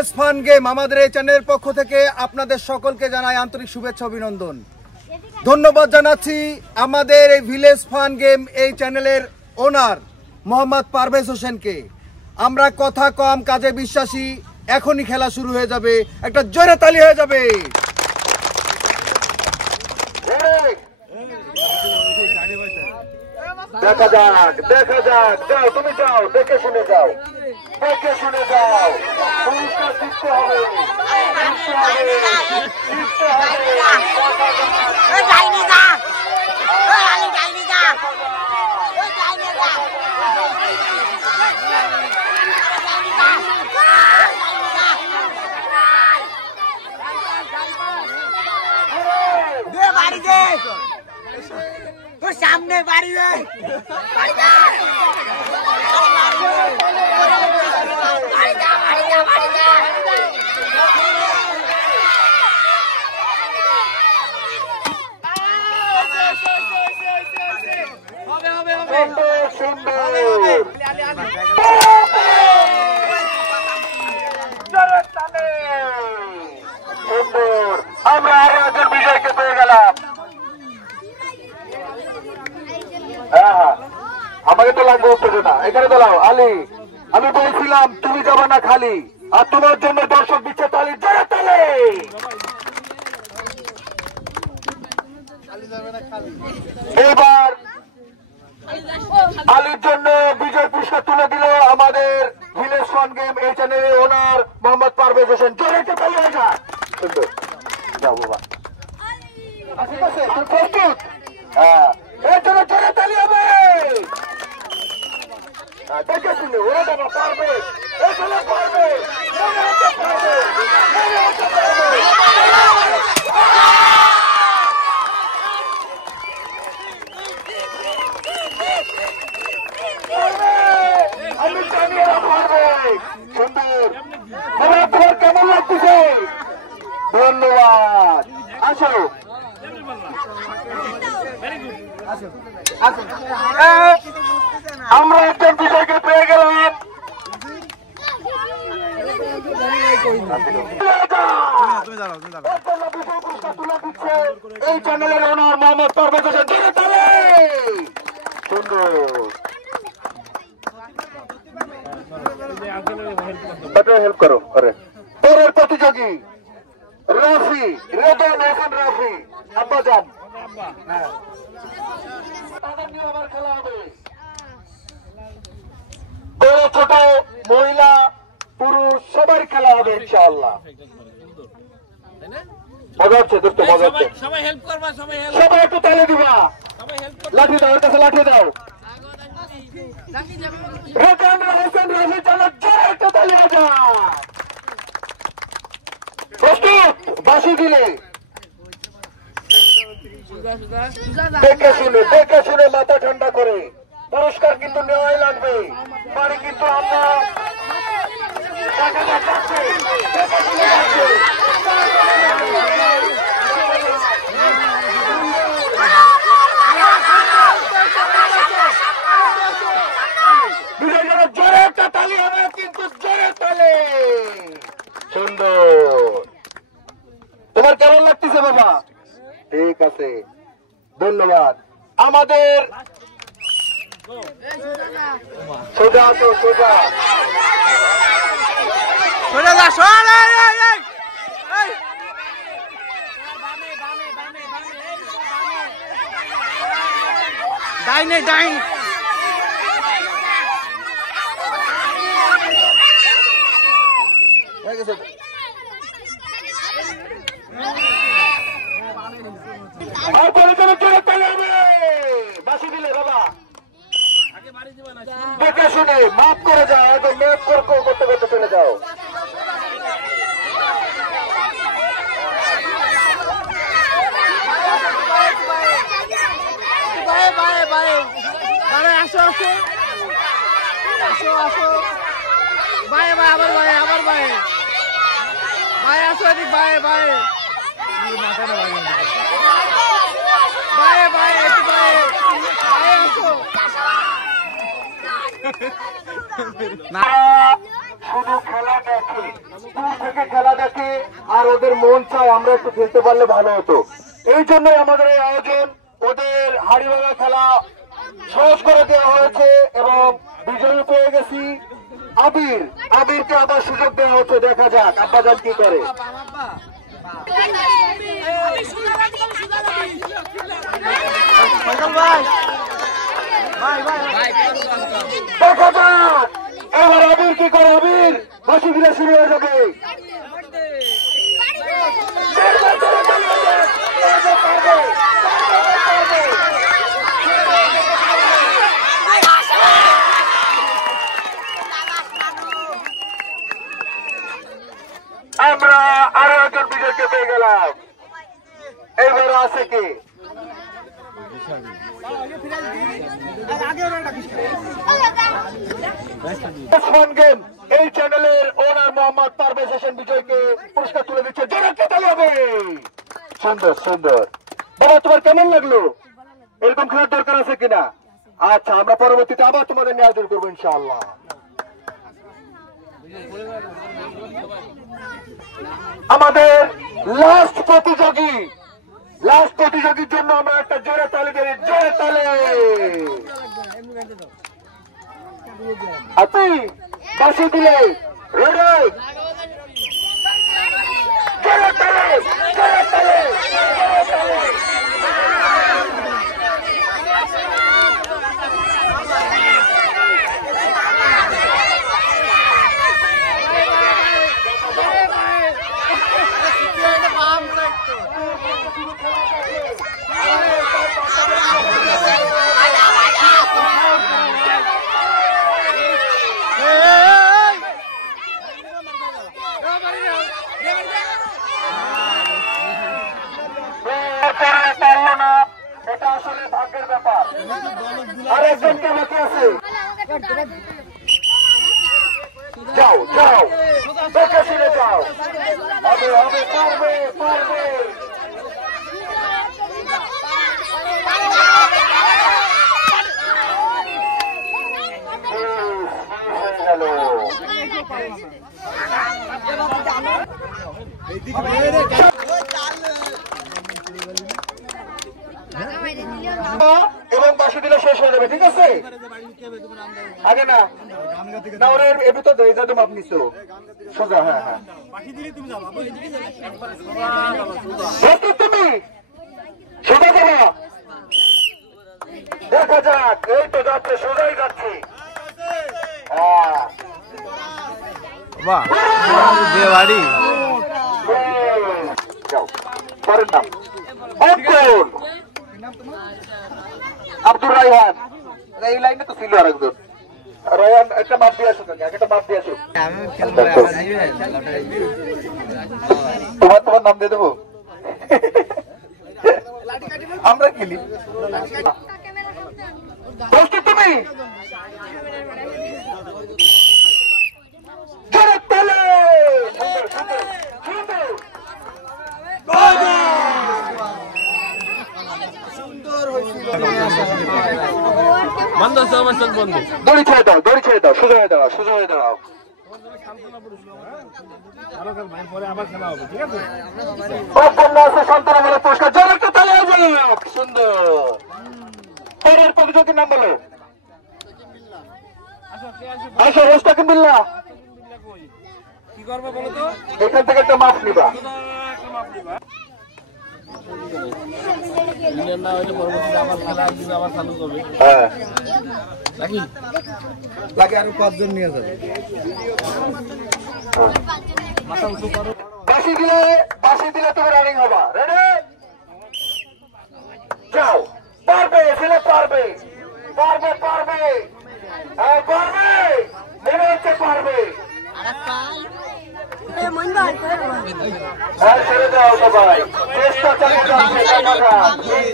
Village fun game আমাদের এই চ্যানেলের পক্ষ থেকে আপনাদের সকলকে জানাই আন্তরিক শুভেচ্ছা অভিনন্দন। ধন্যবাদ জানাচ্ছি আমাদের এই ভিলেজ ফান গেম এই চ্যানেলের ওনার মোহাম্মদ পারভেজ হোসেনকে। আমরা কথা কম কাজে বিশ্বাসী, এখনই খেলা শুরু হয়ে যাবে, একটা জোরে তালি হয়ে যাবে। দেখা যাক, দেখা যাক, যাও তুমি যাও, দেখে শুনে যাও, দেখে শুনে যাও, পুরস্কার জিততে হবে, জিততে হবে, জিততে হবে। সামনে বাড়ি আমরা আরো একজন বিজয়কে পেয়ে গেলাম। হ্যাঁ, আমাকে তো লাগবে উত্তেজনা। এখানে দাঁড়াও আলী, আমি বলছিলাম তুমি যাবে না খালি, আর তোমার জন্য দর্শক দিচ্ছে তালি, জোরে তালি। এবার আলীর জন্য বিজয় পুরস্কার তুলে দিল আমাদের ভিলেজ ফান গেম এই চ্যানেলের ওনার মোহাম্মদ পারভেজ হোসেন। জোরে তালি হয়ে যায়। যাও বাবা, ঠিক আছে, তুমি প্রস্তুত? হ্যাঁ, এর জন্য জোরে তালি হবে। দেখে শুনে ওরা বাবা পারবে, এখানে পারবে, মনে হতে পারবে, মনে হতে পারবে। আমি জানি এরা পারবে। সুন্দর, তোমার কেমন লাগতেছে? ধন্যবাদ। আসো আমরা একজন বিজয়কে পেয়ে গেলাম। এই চ্যানেলের ওনার মোহাম্মদ পারভেজ হোসেন। সুন্দর, হেল্প করো। পরের প্রতিযোগী রাফি, রেদন হোসেন রাফি, আব্বাজান। তাদের নিয়ে আবার খেলা হবে। বড় ছোট মহিলা পুরুষ সবাই খেলা হবে ইনশাআল্লাহ। মজা হচ্ছে, দেখতে মজা হচ্ছে। সবাই একটু তালি দিবা, লাঠি দাও, ওর কাছে লাঠি দাও। রেদন হোসেন রাফি চলো, জোরে একটু তালি হয়ে যা। প্রস্তুত? বাঁশি দিলে দেখে শুনে, দেখে শুনে, মাথা ঠান্ডা করে। পুরস্কার কিন্তু নেওয়াই লাগবে, বাড়ি কিন্তু আমরা জোরে একটা তালি হবে, কিন্তু জোরে তালি। সুন্দর, তোমার কেমন লাগতেছে বাবা? ঠিক আছে, ধন্যবাদ। আমাদের সোজা তো সোজা, ডাইনে ডাইন বাসি দিলে বাবা দেখে শুনে মাফ করে যাও, একদম মেপ করতে করতে চলে যাও। আসো আসো আসো আসো, ভাই ভাই আবার ভাই, আবার ভাই ভাই আসো এদিক, ভাই ভাই ভাই ভাই একটু ভাই ভাই আসো। শুধু খেলা দেখে, দূর থেকে খেলা দেখে, আর ওদের মন চায় আমরা একটু খেলতে পারলে ভালো হতো। এই জন্যই আমাদের এই আয়োজন। ওদের হাড়ি ভাঙা খেলা সহজ করে দেওয়া হয়েছে এবং বিজয়ী পেয়ে গেছি আবিরকে আবার সুযোগ দেওয়া হচ্ছে। দেখা যাক আব্বাজান কি করে। দেখা যাক এবার আবির কি করে। আবির ফাঁসি দিলে শুরু হয়ে যাবে। আমরা আরো একজন বিজয়কে পেয়ে গেলাম। এবার আছে কি গেম এই চ্যানেলের ওনার মোহাম্মদ পারভেজ হোসেন বিজয়কে পুরস্কার তুলে দিচ্ছে। জোরে তালি হবে। সুন্দর সুন্দর। বাবা তোমার কেমন লাগলো? এরকম খেলার দরকার আছে কিনা? আচ্ছা আমরা পরবর্তীতে আবার তোমাদের নিয়ে আয়োজন করবো ইনশাআল্লাহ। আমাদের লাস্ট প্রতিযোগীর জন্য আমরা একটা জোরে তালি দেই। জোরে তালি। আপনি বাসি দিলে রেডি। জোরে তালি, জোরে তালি, জোরে তালি। এটা আসলে ভাগ্যের ব্যাপার। আর একজনকে বাকি আছে। যাও যাও দেখে শুনে যাও। হবে হবে পারবে পারবে। গেল এবং বাসি দিলে শেষ হয়ে যাবে। ঠিক আছে আগে না না ওরা এর ভিতর দেয় যা তুমি আপনি সোজা। হ্যাঁ হ্যাঁ তুমি সোজা দেবা। দেখা যাক। এই তো যাচ্ছে সোজাই যাচ্ছে। পরের নাম আব্দুর রায়হান। এই লাইনে তো ছিল আরেকজন। রায়হান একটা মাপ দিয়ে আসুক। একটা মাপ দিয়ে আসুক। তোমার নাম দিয়ে দেবো। আমরা খেলি। প্রস্তুত তুমি? দড়ি ছেড়ে দাও, দড়ি ছেড়ে দাও। সোজা হয়ে দাঁড়াও, সোজা হয়ে দাঁড়াও। সান্ত্বনামূলক পুরস্কার। জোরে একটা তালি হবে। সুন্দর। পরের প্রতিযোগীর নাম বলো। আসো রোস্তাকিম বিল্লাহ। কি করবে বলো তো? এখান থেকে একটা মাপ নিবা। হ্যাঁ লাগে আরো 5 জন নিয়ে যাবে। বাসি দিলে তুমি রানিং হবা। রেডি যাও। পারবে ছেলে পারবে পারবে পারবে পারবে মনে হচ্ছে পারবে। ছেড়ে দাও সবাই। চেষ্টা চালিয়ে যাচ্ছে।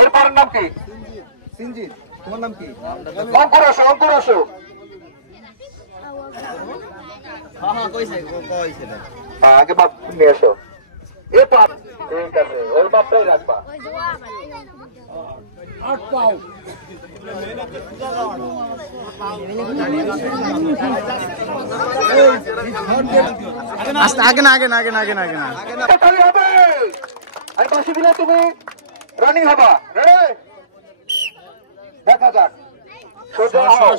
এরপরের নাম কি? সিনজিৎ। তোমার নাম কি? অঙ্কুর আসো, অঙ্কুর আসো। আগে বাপ নিয়ে এসো এ পাপ ঠিক আছে ওর বাপটাই রাখবা আগে না আগে না আগে না আগে না আগে না হবে আর বাসি দিলে তুমি রানিং হবা রেডি দেখা যাক সোজা হও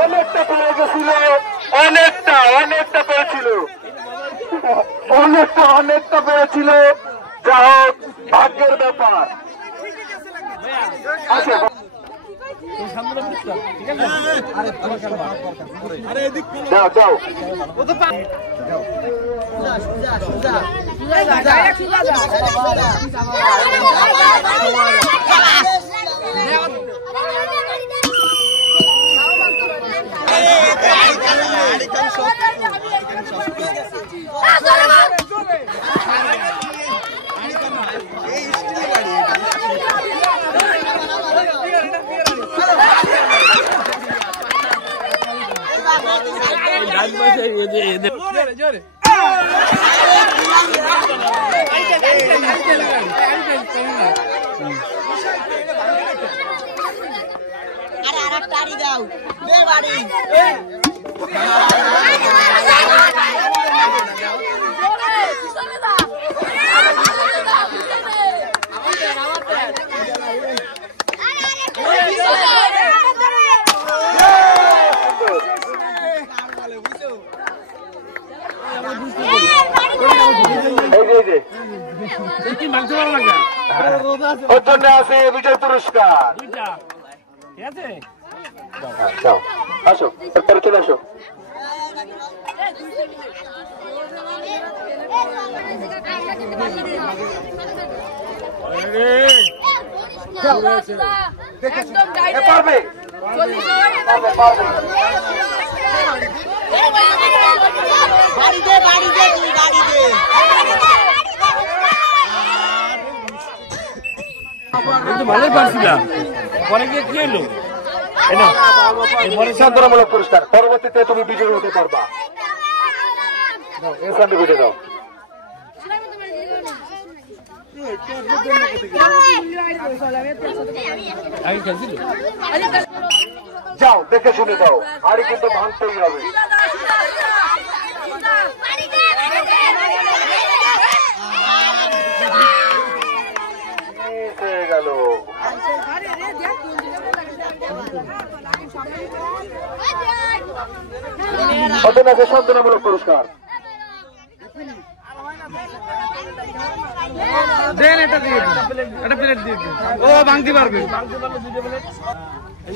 অনেকটা পেরে গেছিল অনেকটা পেরেছিল অনেকটা পেরেছিল যা হোক ভাগ্যের ব্যাপার আচ্ছা যাও যাও ওর জন্য আছে বিজয় পুরস্কার আসো এরপরে চলে আসো পারবে ভালোই পারছিলাম পরে গিয়ে কি হলো সান্ত্বনামূলক পুরস্কার পরবর্তীতে তুমি বিজয়ী হতে পারবা দাও যাও দেখে শুনে দাও হাড়ি কিন্তু ভাঙতেই হবে হয়ে গেল সান্ত্বনামূলক পুরস্কার দেন এটা দিয়ে এটা প্লেট দিয়ে ও ভাঙতে পারবে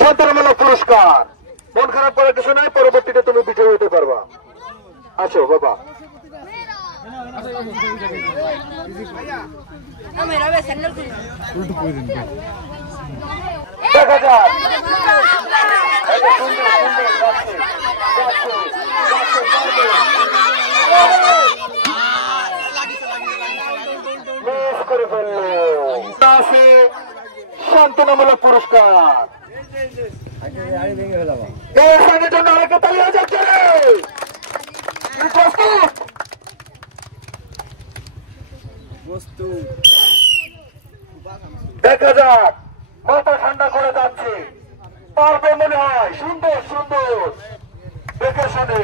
সান্ত্বনামূলক পুরস্কার মন খারাপ করার কিছু নাই পরবর্তীতে তুমি বিজয়ী হতে পারবা আছো বাবা দেখা যাক করে ফেললো সান্ত্বনামূলক পুরস্কার জন্য অনেকে তালিয়ে যাচ্ছে দেখা যাক মাথা ঠান্ডা করে যাচ্ছে পারবে মনে হয় সুন্দর সুন্দর দেখে শুনে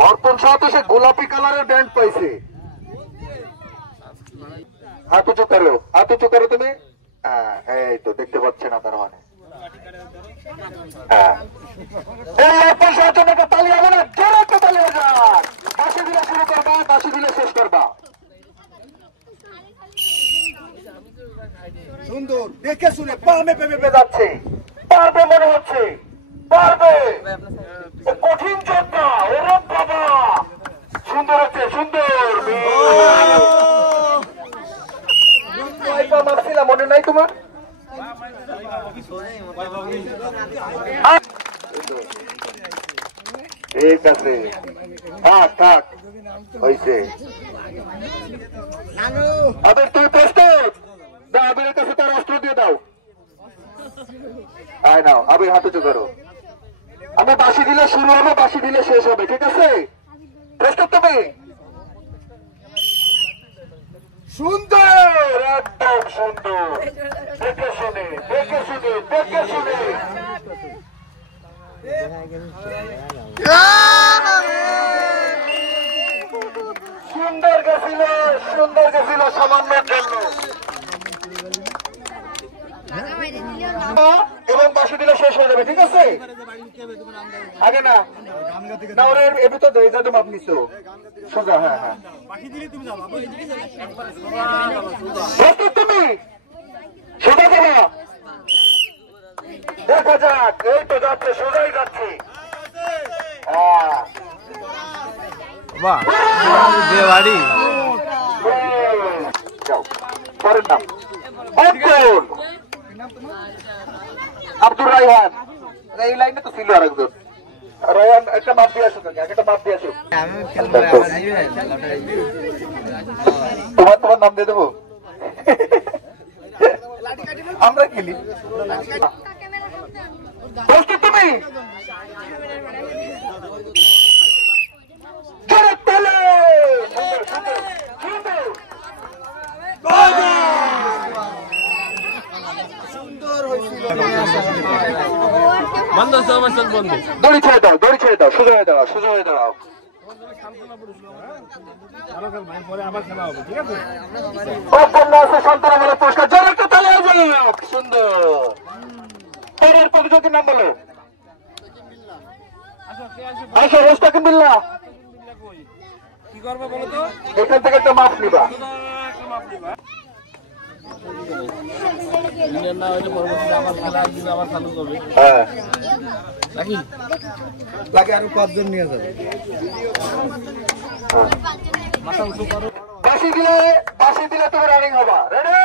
অর্পণ সহ তো সে গোলাপি কালারের ব্যান্ড পাইছে হাত উঁচু করো তুমি এই তো দেখতে পাচ্ছে না তার মানে অর্পণ সহ জন্য তালি হবে না জোরে একটা তালি হয়ে যাক বাঁশি দিলে শুরু করবা বাঁশি দিলে শেষ করবা সুন্দর দেখে শুনে পা মেপে মেপে যাচ্ছে পারবে মনে হচ্ছে পারবে কঠিন যোদ্ধা, ওরে বাবা, সুন্দর হচ্ছে, সুন্দর। মারছিলাম, মনে নাই তোমার? ঠিক আছে, থাক থাক, হয়েছে। আবির তুই প্রস্তুত? দাও আবিরের কাছে তার অস্ত্র দিয়ে দাও। আয় নাও, আবির হাতে উঁচু করো। আমি বাঁশি দিলে শুরু হবে, বাঁশি দিলে শেষ হবে, ঠিক আছে? প্রস্তুত তুমি? সুন্দর, একদম সুন্দর। দেখে শুনে, দেখে শুনে, দেখে শুনে। সুন্দর গেছিল, সুন্দর গেছিল, সামান্যের জন্য। এবং বাঁশি দিলে শেষ হয়ে যাবে, ঠিক আছে? আগে না না, ওরা এর ভিতর দেয়, যাতে মাপ নিছো সোজা। হ্যাঁ হ্যাঁ, প্রস্তুত তুমি? সোজা যাবা, দেখা যাক। এই তো যাচ্ছে, সোজাই যাচ্ছে। যাও, পরের নাম আব্দুল আব্দুর রায়হান। এই লাইনে তো ছিল আরেকজন। রায়হান, একটা মাপ দিয়ে আসুক, একটা মাপ দিয়ে আসুক। তোমার তোমার নাম দিয়ে দেবো, আমরা খেলি। প্রস্তুত তুমি? দড়ি ছেড়ে দাও, দড়ি ছেড়ে দাও, সোজা হয়ে দাঁড়াও, সোজা হয়ে দাঁড়াও। সান্ত্বনামূলক পুরস্কার, জোরে একটা তালি হোক। সুন্দর। এর প্রতিযোগীর নাম বলো। আসো, মুস্তাকিম বিল্লাহ। কি করবে বলো তো? এখান থেকে একটা মাপ নিবা। হ্যাঁ, লাগে আরো 5 জন নিয়ে যাবে। বাঁশি দিলে, বাঁশি দিলে তুমি রানিং হবা। রেডি?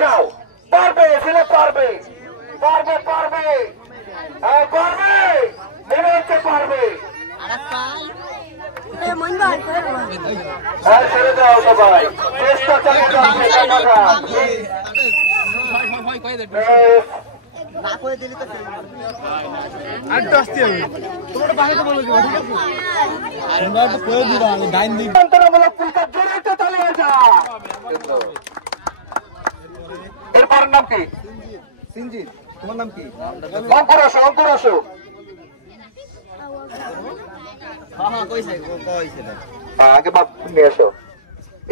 যাও। পারবে, ছেলে পারবে, পারবে, পারবে, হ্যাঁ পারবে, মনে হচ্ছে পারবে। হ্যাঁ, ছেড়ে দাও সবাই, চেষ্টা চালিয়ে যাচ্ছে। সান্ত্বনামূলক পুরস্কার, জোরে একটা তালি হয়ে যা। এরপরের নাম কি? সিনজিৎ, তোমার নাম কি? অঙ্কুর আসো, অঙ্কুর আসো। আগে বাপ নিয়ে এসো।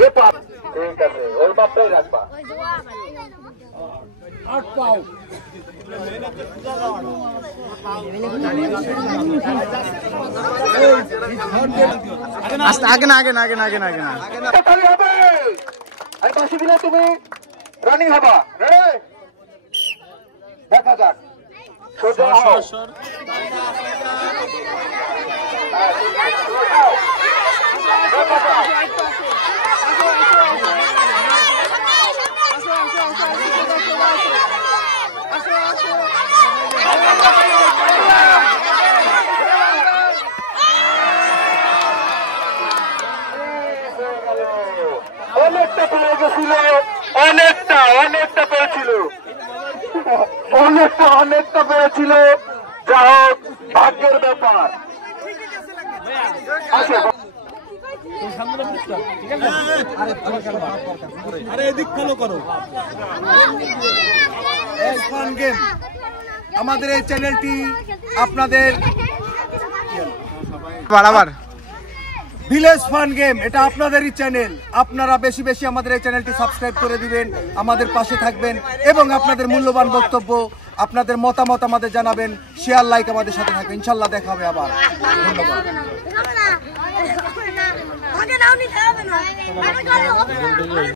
এ পাপ, ঠিক আছে, ওর বাপটাই রাখবা। আগে না আগে না আগে না আগে না আগে না তালি হবে। আর বাঁশি দিলে তুমি রানিং হবা। রেডি? দেখা যাক। সোজা হও। অনেকটা পেরে গেছিল, অনেকটা অনেকটা পেরেছিল, অনেকটা অনেকটা পেরেছিল। যা হোক, ভাগ্যের ব্যাপার। আচ্ছা, আমাদের এই চ্যানেলটি আপনাদের বারবার ভিলেজ ফান গেম, এটা আপনাদেরই চ্যানেল। আপনারা বেশি বেশি আমাদের এই চ্যানেলটি সাবস্ক্রাইব করে দিবেন, আমাদের পাশে থাকবেন এবং আপনাদের মূল্যবান বক্তব্য, আপনাদের মতামত আমাদের জানাবেন। শেয়ার, লাইক আমাদের সাথে থাকবেন। ইনশাল্লাহ দেখা হবে আবার। ধন্যবাদ।